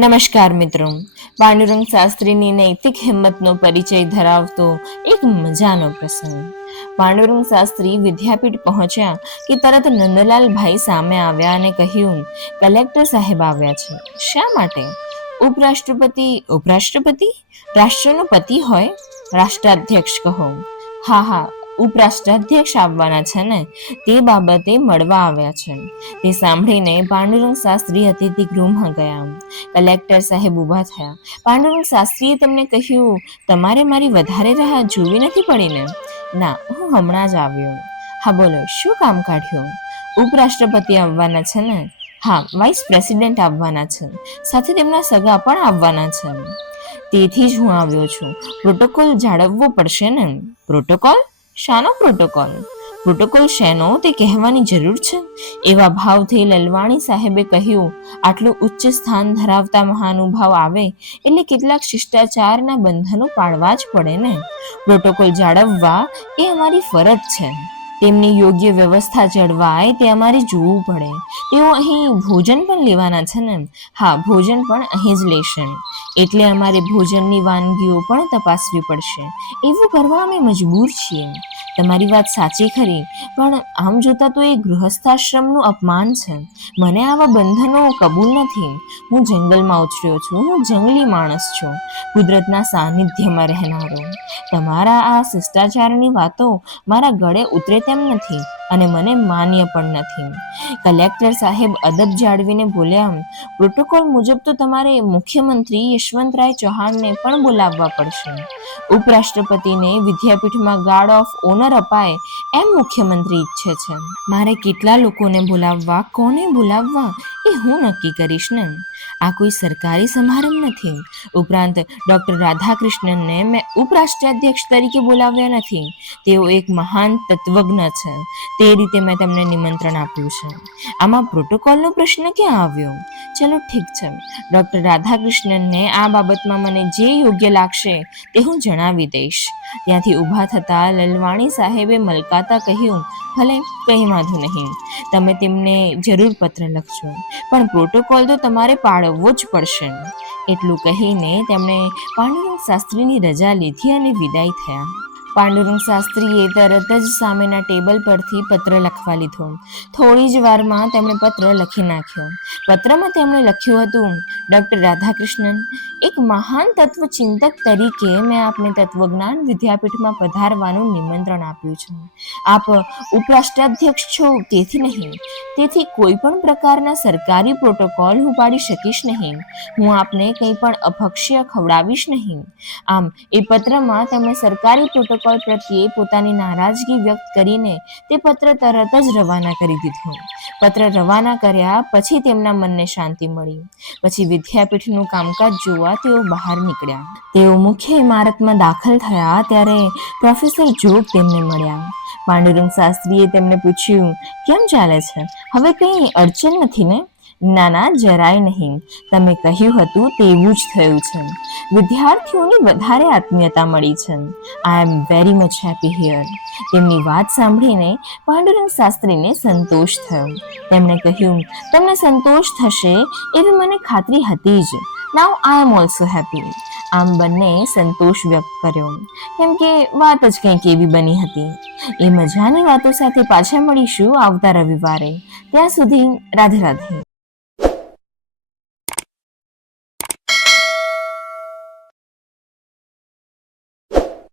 નમસ્કાર મિત્રો, પાંડુરંગ શાસ્ત્રીની નૈતિક હિંમતનો પરિચય ધરાવતો એક મજાનો પ્રસંગ. પાંડુરંગ શાસ્ત્રી વિદ્યાપીઠ પહોંચ્યા કે તરત નંદલાલ ભાઈ સામે આવ્યા અને કહ્યું, કલેક્ટર સાહેબ આવ્યા છે. શા માટે? ઉપરાષ્ટ્રપતિ રાષ્ટ્રનો પતિ હોય, રાષ્ટ્રાધ્યક્ષ કહો. હા, ઉપરાષ્ટ્રાધ્યક્ષ આવવાના છે ને, તે બાબતે મળવા આવ્યા છે. તે સાંભળીને પાંડુરંગ શાસ્ત્રી અતિથિ ગૃહમાં ગયા. કલેક્ટર સાહેબ ઊભા થયા. પાંડુરંગ શાસ્ત્રીએ તેમને કહ્યું, તમારે મારી વધારે રાહ જોવી નથી પડી ને? ના, હું હમણાં જ આવ્યો. હા બોલો, શું કામ કાઢ્યું? ઉપરાષ્ટ્રપતિ આવવાના છે ને? હા, વાઇસ પ્રેસિડેન્ટ આવવાના છે, સાથે તેમના સગા પણ આવવાના છે. તેથી જ હું આવ્યો છું. પ્રોટોકોલ જાળવવો પડશે ને? પ્રોટોકોલ? શાનો પ્રોટોકોલ? પ્રોટોકોલ શેનો તે કહેવાની જરૂર છે? એવા ભાવથી લલવાણી સાહેબે કહ્યું, આટલું ઉચ્ચ સ્થાન ધરાવતા મહાનુભાવ આવે એટલે કેટલાક શિષ્ટાચારના બંધનો પાળવા જ પડે ને. પ્રોટોકોલ જાળવવા એ અમારી ફરજ છે. તેમની યોગ્ય વ્યવસ્થા જળવાય તે અમારે જોવું પડે. તેઓ અહીં ભોજન પણ લેવાના છે ને? હા, ભોજન પણ અહીં જ લેશે, એટલે અમારે ભોજનની વાનગીઓ પણ તપાસવી પડશે. એવું કરવા અમે મજબૂર છીએ. તમારી વાત સાચી ખરી, પણ આમ જોતા તો એ ગૃહસ્થાશ્રમનું અપમાન છે. મને આવા બંધનો કબૂલ નથી. હું જંગલમાં ઉછર્યો છું, હું જંગલી માણસ છું, કુદરતના સાનિધ્યમાં રહેનારો. તમારા આ શિષ્ટાચારની વાતો મારા ગળે ઉતરે તેમ નથી અને મને માન્ય પણ નથી. કલેક્ટર સાહેબ અદબ જાળવીને બોલ્યા, પ્રોટોકોલ મુજબ તો તમારે મુખ્યમંત્રી યશવંતરાય ચૌહાણને પણ બોલાવવા પડશે. ઉપરાષ્ટ્રપતિને વિદ્યાપીઠમાં ગાર્ડ ઓફ ઓનર અપાય એમ મુખ્યમંત્રી ઈચ્છે છે. મારે કેટલા લોકોને બોલાવવા, કોને બોલાવવા એ હું નક્કી કરીશ ને. આ કોઈ સરકારી સમારંભ નથી. ઉપરાંત ડોક્ટર રાધાકૃષ્ણનને મેં ઉપરાષ્ટ્રાધ્યક્ષ તરીકે બોલાવ્યા નથી. તેઓ એક મહાન તત્વજ્ઞ છે, તે રીતે મેં તેમને નિમંત્રણ આપ્યું છે. આમાં પ્રોટોકોલનો પ્રશ્ન ક્યાં આવ્યો? ચલો ઠીક છે, ડોક્ટર રાધાકૃષ્ણનને આ બાબતમાં મને જે યોગ્ય લાગશે તે હું જણાવી દઈશ. ત્યાંથી ઊભા થતા લલવાણી સાહેબે મલકાતા કહ્યું, ભલે, કંઈ વાંધો નહીં, તમે તેમને જરૂર પત્ર લખજો, પણ પ્રોટોકોલ તો તમારે પાળવવો જ પડશે. એટલું કહીને તેમણે પાંડુરંગ શાસ્ત્રીની રજા લીધી અને વિદાય થયા. પાંડુરંગ શાસ્ત્રીએ તરત જ સામેના ટેબલ પરથી પત્ર લખવા લીધો. થોડી જ વારમાં તેમણે પત્ર લખી નાખ્યો. પત્રમાં તેમણે લખ્યું હતું, ડોક્ટર રાધાકૃષ્ણન, એક મહાન તત્વચિંતક તરીકે મેં આપને તત્વજ્ઞાન વિદ્યાપીઠમાં પધારવાનું નિમંત્રણ આપ્યું છે. આપ ઉપરાષ્ટ્રાધ્યક્ષ છો તેથી નહીં, તેથી કોઈ પણ પ્રકારના સરકારી પ્રોટોકોલ હું પાડી શકીશ નહીં. હું આપને કંઈ પણ અભક્ષ્ય ખવડાવીશ નહીં. આમ એ પત્રમાં તેમણે સરકારી પ્રોટોકોલ પ્રત્યે પોતાની નારાજગી વ્યક્ત કરીને તે પત્ર તરત જ રવાના કરી દીધો. પત્ર રવાના કર્યા પછી તેમના મનને શાંતિ મળી. પછી વિદ્યાપીઠનું કામકાજ જોવા તેઓ બહાર નીકળ્યા. તેઓ મુખ્ય ઇમારતમાં દાખલ થયા ત્યારે પ્રોફેસર જોગ તેમને મળ્યા. પાંડુરંગ શાસ્ત્રીએ તેમને પૂછ્યું, કેમ ચાલે છે? હવે કંઈ અડચણ નથી ને? ના, જરાય નહીં. તમે કહ્યું હતું તેવું જ થયું છે. વિદ્યાર્થીઓની વધારે આત્મીયતા મળી છે. I am very much happy here. તેમની વાત સાંભળીને પાંડુરંગ શાસ્ત્રીને સંતોષ થયો. તેમણે કહ્યું, તમને સંતોષ થશે એવી મને ખાતરી હતી જ. નાઉ આઈ એમ ઓલ્સો હેપી. આમ બંને સંતોષ વ્યક્ત કર્યો, કેમ કે વાત જ કંઈક એવી બની હતી. એ મજાની વાતો સાથે પાછા મળીશું આવતા રવિવારે. ત્યાં સુધી રાધે રાધે.